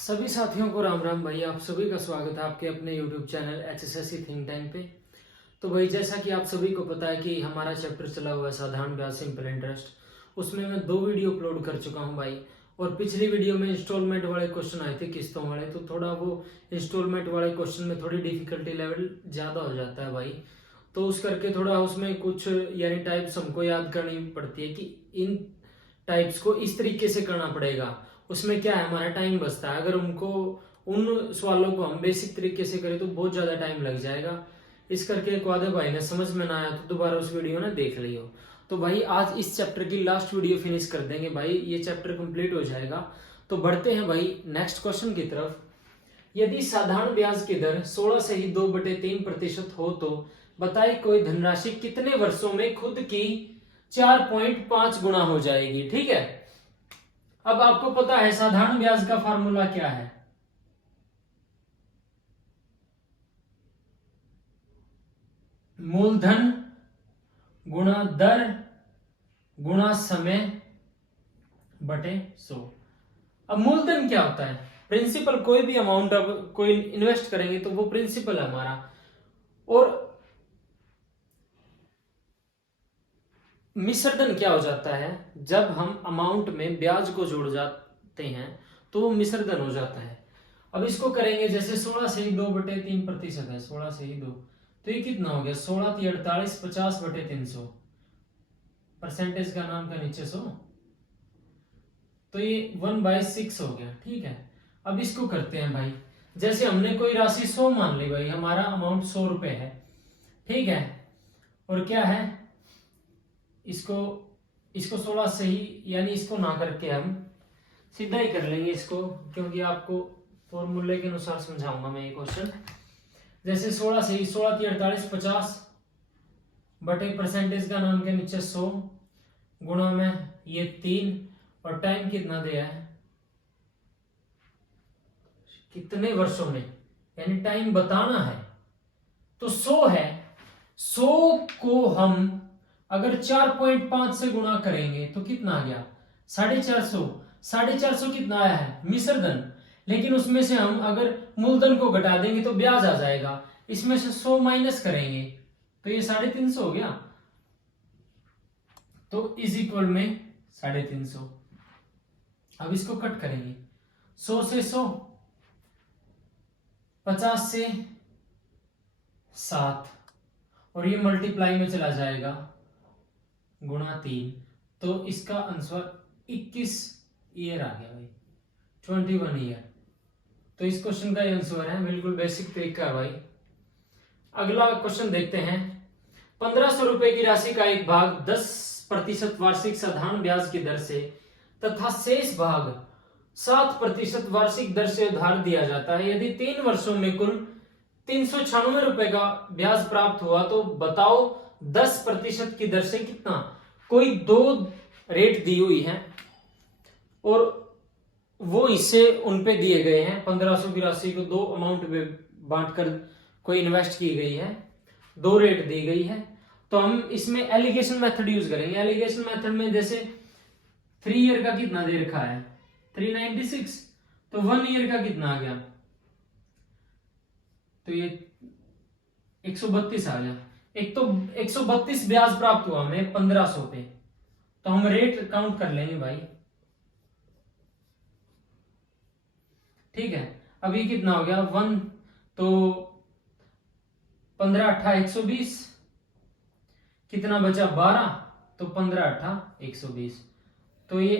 सभी साथियों को राम राम भाई। आप सभी का स्वागत है आपके अपने YouTube channel HSSC think tank पे। तो भाई जैसा कि आप सभी को पता है कि हमारा चैप्टर चला हुआ है साधारण ब्याज सिंपल इंटरेस्ट, उसमें मैं 2 वीडियो अपलोड कर चुका हूं भाई। और पिछली वीडियो में इंस्टॉलमेंट वाले क्वेश्चन आए थे किस्तों वाले, तो थोड़ा वो इंस्टॉलमेंट वाले क्वेश्चन में थोड़ी डिफिकल्टी लेवल ज़्यादा हो जाता है भाई। तो उस करके थोड़ा उसमें कुछ यानी टाइप्स हमको याद करनी पड़ती है कि इन टाइप्स को इस तरीके से करना पड़ेगा। उसमें क्या है, हमारा टाइम बचता है। अगर उनको उन सवालों को हम बेसिक तरीके से करें तो बहुत ज़्यादा टाइम लग जाएगा। इस करके एक वादे भाई ने समझ में ना आया तो दोबारा उस वीडियो ने देख लियो। तो भाई आज इस चैप्टर की लास्ट वीडियो फिनिश कर देंगे भाई, ये चैप्टर कंप्लीट हो जाएगा। तो बढ़ते हैं भाई नेक्स्ट क्वेश्चन की तरफ। यदि साधारण ब्याज की दर 16 से ही 2/3% हो तो बताइए कोई धनराशि कितने वर्षों में खुद की 4.5 गुना हो जाएगी। ठीक है, अब आपको पता है साधारण ब्याज का फार्मूला क्या है। मूलधन गुणा दर गुणा समय बटे 100। अब मूलधन क्या होता है? प्रिंसिपल, कोई भी अमाउंट अब कोई इन्वेस्ट करेंगे तो वो प्रिंसिपल है हमारा। और मिश्रधन क्या हो जाता है? जब हम अमाउंट में ब्याज को जोड़ जाते हैं तो वो मिश्रधन हो जाता है। अब इसको करेंगे जैसे 16 से ही 2/3% है, 16 से ही 2, तो ये कितना हो गया? 16 × 48 50/300। परसेंटेज का नाम का नीचे 100, तो ये 1/6 हो गया। ठीक है, अब इसको करते हैं भाई। जैसे हमने कोई राशि 100 मान ली भाई, हमारा अमाउंट 100 रुपए है। ठीक है, और क्या है, इसको इसको 16 से ही यानी इसको ना करके हम सीधा ही कर लेंगे इसको, क्योंकि आपको फॉर्मूले के अनुसार समझाऊंगा मैं ये क्वेश्चन। जैसे 16 से ही 16 × 48 50 बटे परसेंटेज का नाम के नीचे 100 गुणा में ये 3, और टाइम कितना दिया है, कितने वर्षों में, यानी टाइम बताना है। तो 100 है, 100 को हम अगर 4.5 से गुणा करेंगे तो कितना आ गया? 450। 450 कितना आया है? मिश्रधन। लेकिन उसमें से हम अगर मूलधन को घटा देंगे तो ब्याज आ जाएगा। इसमें से 100 माइनस करेंगे तो ये 350 हो गया, तो इज इक्वल में 350। अब इसको कट करेंगे, 100 से 100, 50 से 7, और ये मल्टीप्लाई में चला जाएगा गुणा 3, तो इसका आंसर 21 ईयर आ गया भाई, 21 ईयर। तो इस क्वेश्चन का आंसर है, बिल्कुल बेसिक तरीका है भाई। अगला क्वेश्चन देखते हैं। 1500 रुपए की राशि का एक भाग 10% वार्षिक साधारण ब्याज की दर से तथा शेष भाग 7% वार्षिक दर से उधार दिया जाता है। यदि 3 वर्षों में कुल 396 रुपए का ब्याज प्राप्त हुआ तो बताओ 10% की दर से कितना। कोई 2 रेट दी हुई है और वो इससे उनपे दिए गए हैं। 1500 की राशि को 2 अमाउंट में बांटकर कोई इन्वेस्ट की गई है, 2 रेट दी गई है। तो हम इसमें एलिगेशन मेथड यूज करेंगे। एलिगेशन मेथड में जैसे 3 ईयर का कितना दे रखा है, 396, तो 1 ईयर का कितना आ गया, तो ये 132 आ गया। एक तो 132 ब्याज प्राप्त हुआ हमें 1500 पे, तो हम रेट काउंट कर लेंगे भाई। ठीक है, अभी कितना हो गया 1, तो 15 8 120, कितना बचा 12, तो 15 8 120, तो ये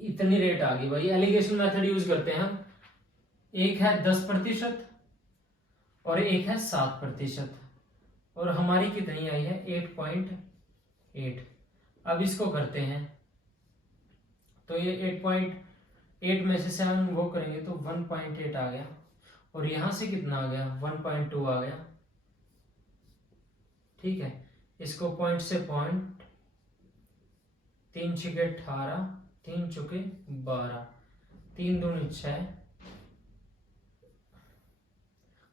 इतनी रेट आ गई भाई। एलिगेशन मेथड यूज करते हैं हम। एक है 10% और एक है 7%, और हमारी कितनी आई है 8.8। अब इसको करते हैं, तो ये 8.8 में से 7 वो करेंगे तो 1.8 आ गया, और यहां से कितना आ गया 1.2 आ गया। ठीक है, इसको पॉइंट से पॉइंट, 3 छके 18, 3 चुके 12, 3 दूनी 6,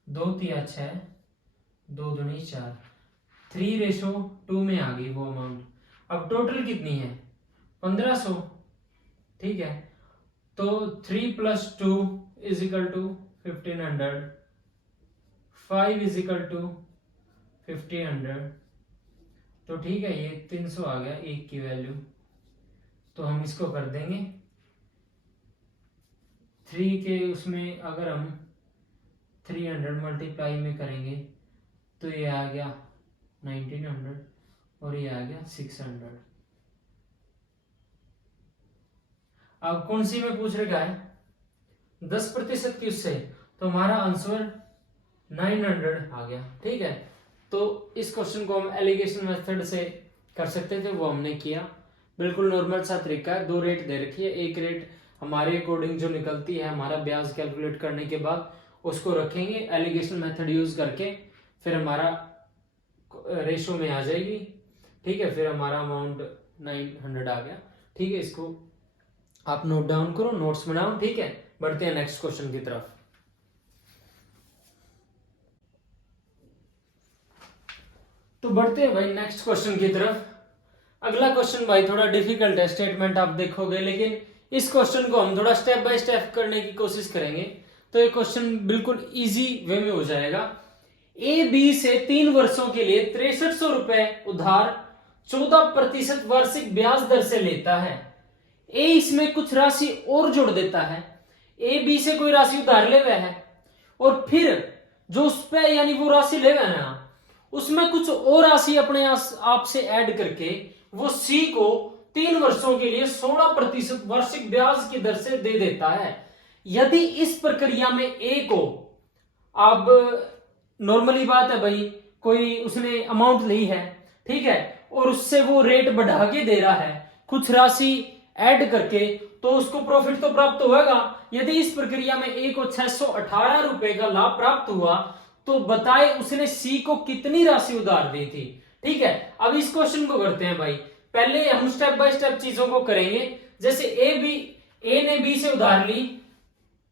2 तिया 6, 2 दूनी 4, 3:2 में आ गई वो अमाउंट। अब टोटल कितनी है 1500। ठीक है, तो 3 + 2 = 1500, 5 = 1500। तो ठीक है, ये 300 आ गया एक की वैल्यू। तो हम इसको कर देंगे 3 के उसमें, अगर हम 300 मल्टीप्लाई में करेंगे तो ये आ गया 1900 और ये आ गया 600। अब कौन सी में पूछ रखा है 10% की उससे, तो हमारा आंसर 900 आ गया। ठीक है, तो इस क्वेश्चन को हम एलिगेशन मेथड से कर सकते थे, वो हमने किया। बिल्कुल नॉर्मल सा तरीका है। 2 रेट दे रखी है, एक रेट हमारे अकॉर्डिंग जो निकलती है हमारा ब्याज कैलकुलेट करने के बाद उसको रखेंगे एलिगेशन मेथड यूज करके, फिर हमारा रेशो में आ जाएगी। ठीक है, फिर हमारा अमाउंट 900 आ गया। ठीक है, इसको आप नोट डाउन करो, नोट्स बनाओ। ठीक है, बढ़ते हैं नेक्स्ट क्वेश्चन की तरफ। तो बढ़ते हैं भाई नेक्स्ट क्वेश्चन की तरफ। अगला क्वेश्चन भाई थोड़ा डिफिकल्ट है, स्टेटमेंट आप देखोगे, लेकिन इस क्वेश्चन को हम थोड़ा स्टेप बाय स्टेप करने की कोशिश करेंगे तो ये क्वेश्चन बिल्कुल इजी वे में हो जाएगा। ए बी से 3 वर्षों के लिए 6300 रुपए उधार 14% वार्षिक ब्याज दर से लेता है। ए इसमें कुछ राशि और जोड़ देता है। ए बी से कोई राशि उधार ले हुआ है और फिर जो उस पे यानी वो राशि ले हुआ है ना, उसमें कुछ और राशि अपने आप से ऐड करके वो सी को 3 वर्षों के लिए 16% वार्षिक ब्याज की दर से दे देता है। यदि इस प्रक्रिया में ए को, अब नॉर्मली बात है भाई, कोई उसने अमाउंट ली है, ठीक है, और उससे वो रेट बढ़ा के दे रहा है कुछ राशि ऐड करके, तो उसको प्रॉफिट तो प्राप्त होगा। यदि इस प्रक्रिया में ए को 618 रुपए का लाभ प्राप्त हुआ तो बताए उसने सी को कितनी राशि उधार दी थी। ठीक है, अब इस क्वेश्चन को करते हैं भाई। पहले हम स्टेप बाय स्टेप चीजों को करेंगे। जैसे ए ने बी से उधार ली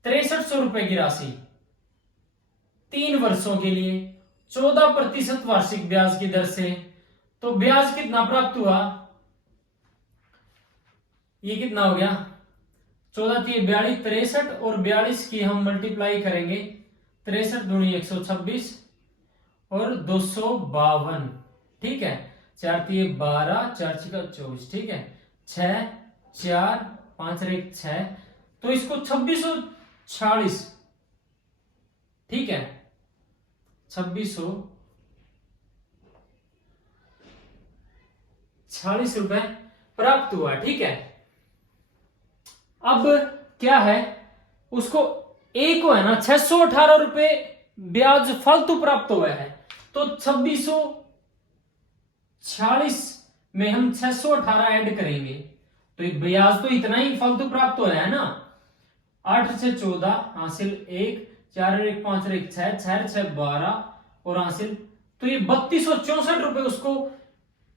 6300 रुपए की राशि 3 वर्षों के लिए 14% वार्षिक ब्याज की दर से, तो ब्याज कितना प्राप्त हुआ, ये कितना हो गया 14 थी 42, 63 और 42 की हम मल्टीप्लाई करेंगे 63 दूनी 126 और 252। ठीक है, 4 थी 12, 4 का 24। ठीक है, 6 4 5 1 6, तो इसको 2640, ठीक है, 2640 रुपए प्राप्त हुआ। ठीक है, अब क्या है, उसको ए को है ना 618 रुपए ब्याज फालतू प्राप्त हुआ है, तो 2640 में हम 618 ऐड करेंगे तो ब्याज तो इतना ही फालतू प्राप्त हो रहा है ना। 8 से 14 हासिल 1, 4 और 1 5 और 1 6, 6 6 12 और हासिल, तो ये 3264 रुपए उसको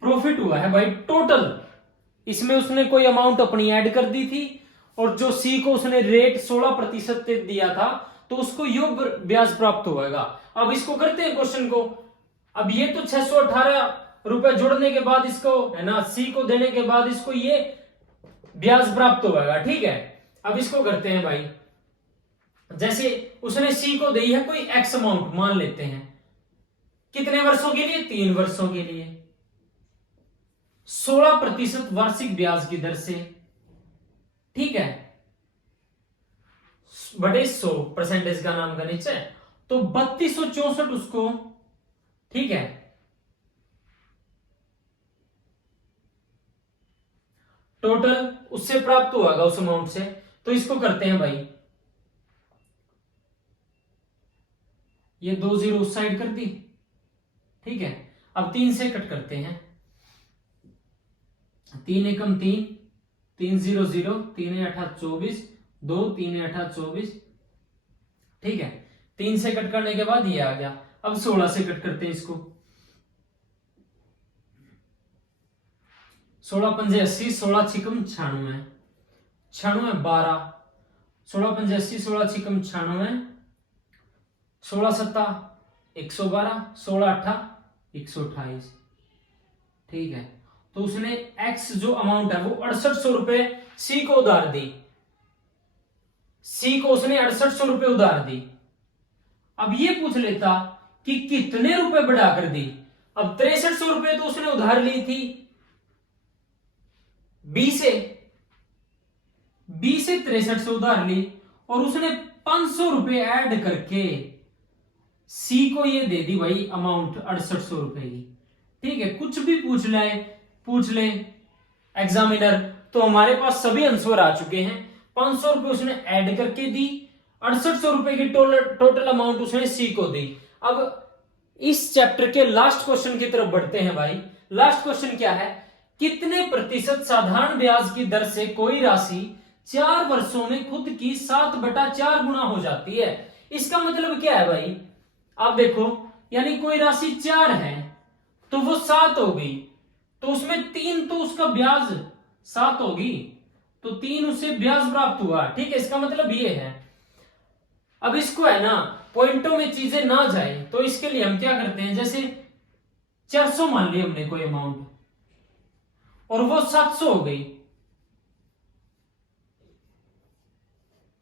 प्रॉफिट हुआ है भाई टोटल। इसमें उसने कोई अमाउंट अपनी ऐड कर दी थी और जो सी को उसने रेट 16% दिया था, तो उसको योग ब्याज प्राप्त होगा। अब इसको करते हैं क्वेश्चन को। अब ये तो 618 रुपए जोड़ने के बाद इसको है ना सी को देने के बाद इसको ये ब्याज प्राप्त होगा। ठीक है, अब इसको करते हैं भाई। जैसे उसने सी को दी है कोई एक्स अमाउंट, मान लेते हैं कितने वर्षों के लिए, 3 वर्षों के लिए 16% वार्षिक ब्याज की दर से। ठीक है, बटे 100% का नाम का नीचे, तो 3264 उसको, ठीक है, टोटल उससे प्राप्त हुआ उस अमाउंट से। तो इसको करते हैं भाई, ये 2 जीरो उस साइड कर दी। ठीक है, अब 3 से कट करते हैं, 3 एकम 3, 3 0 0, 3 8 24, 2 3 8 24। ठीक है, 3 से कट करने के बाद ये आ गया। अब 16 से कट करते हैं इसको, 16 पंजे 80, 16 छिकम 96, 96 12, 16 पंजे 80, 16 छिकम 96, 16 सत्ता 112, 16 अट्ठा 128। ठीक है, तो उसने एक्स जो अमाउंट है वो 6800 रुपए सी को उधार दी। सी को उसने 6800 रुपए उधार दी। अब ये पूछ लेता कि कितने रुपए बढ़ाकर दी। अब 6300 रुपए तो उसने उधार ली थी बी से 6300 उधार ली और उसने 500 रुपए ऐड करके सी को ये दे दी भाई अमाउंट 6800 रुपए की। ठीक है, कुछ भी पूछ ले एग्जामिनर, तो हमारे पास सभी आंसर आ चुके हैं। 500 रुपए उसने ऐड करके दी, 6800 रुपए की टोटल अमाउंट उसने सी को दी। अब इस चैप्टर के लास्ट क्वेश्चन की तरफ बढ़ते हैं भाई। लास्ट क्वेश्चन क्या है, कितने प्रतिशत साधारण ब्याज की दर से कोई राशि 4 वर्षों में खुद की 7/4 गुना हो जाती है। इसका मतलब क्या है भाई, आप देखो, यानी कोई राशि 4 है तो वो 7 हो गई, तो उसमें 3 तो उसका ब्याज 7 होगी, तो 3 उससे ब्याज प्राप्त हुआ। ठीक है, इसका मतलब ये है। अब इसको है ना पॉइंटों में चीजें ना जाए, तो इसके लिए हम क्या करते हैं, जैसे 400 मान लिया हमने कोई अमाउंट और वो 700 हो गई।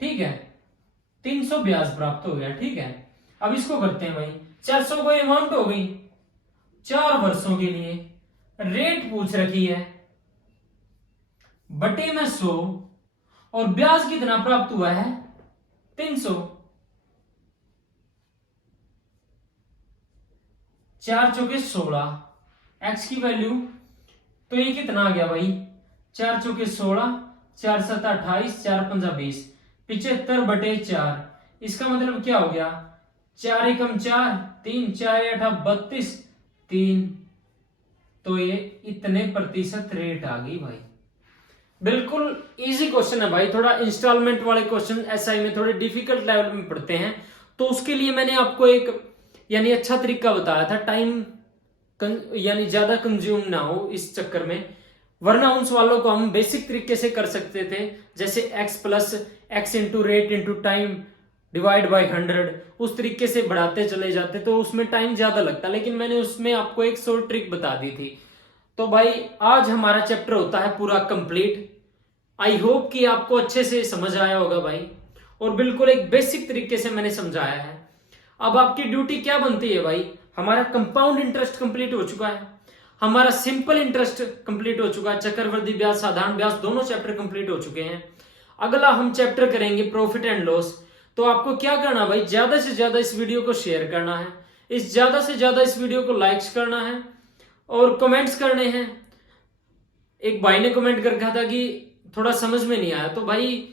ठीक है, 300 ब्याज प्राप्त हो गया। ठीक है, अब इसको करते हैं भाई, 400 कोई अमाउंट हो गई 4 वर्षों के लिए, रेट पूछ रखी है बटे में 100 और ब्याज कितना प्राप्त हुआ है 300। 4 चौके 16, एक्स की वैल्यू तो ये कितना आ गया भाई, 4 चौके 16, 4 7 28, 4 5 20, 75/4। इसका मतलब क्या हो गया, 4 एकम 4, 3 4 8 32, 3, तो ये इतने प्रतिशत रेट आ गई भाई। बिल्कुल इजी क्वेश्चन है भाई। थोड़ा इंस्टॉलमेंट वाले क्वेश्चन एसआई में थोड़े डिफिकल्ट लेवल में पढ़ते हैं, तो उसके लिए मैंने आपको एक यानी अच्छा तरीका बताया था, टाइम यानी ज्यादा कंज्यूम ना हो इस चक्कर में, वरना उन सवालों को हम बेसिक तरीके से कर सकते थे, जैसे x plus x into rate into time divide by 100, उस तरीके से बढ़ाते चले जाते तो उसमें टाइम ज्यादा लगता, लेकिन मैंने उसमें आपको एक शॉर्ट ट्रिक बता दी थी। तो भाई आज हमारा चैप्टर होता है पूरा कंप्लीट। आई होप कि आपको अच्छे से समझ आया होगा भाई, और बिल्कुल एक बेसिक तरीके से मैंने समझाया है। अब आपकी ड्यूटी क्या बनती है भाई, हमारा कंपाउंड इंटरेस्ट कंप्लीट हो चुका है, हमारा सिंपल इंटरेस्ट कंप्लीट हो चुका है, चक्रवृद्धि ब्याज साधारण ब्याज दोनों चैप्टर कंप्लीट हो चुके हैं। अगला हम चैप्टर करेंगे प्रॉफिट एंड लॉस। तो आपको क्या करना भाई, ज्यादा से ज्यादा इस वीडियो को शेयर करना है, ज्यादा से ज्यादा इस वीडियो को लाइक्स करना है और कमेंट्स करने हैं। एक भाई ने कमेंट कर रखा था कि थोड़ा समझ में नहीं आया, तो भाई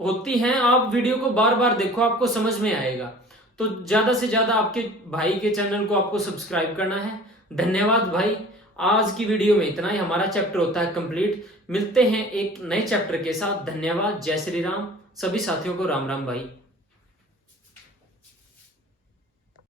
होती हैं, आप वीडियो को बार बार देखो, आपको समझ में आएगा। तो ज्यादा से ज्यादा आपके भाई के चैनल को आपको सब्सक्राइब करना है। धन्यवाद भाई, आज की वीडियो में इतना ही, हमारा चैप्टर होता है कंप्लीट। मिलते हैं एक नए चैप्टर के साथ। धन्यवाद, जय श्री राम, सभी साथियों को राम राम भाई।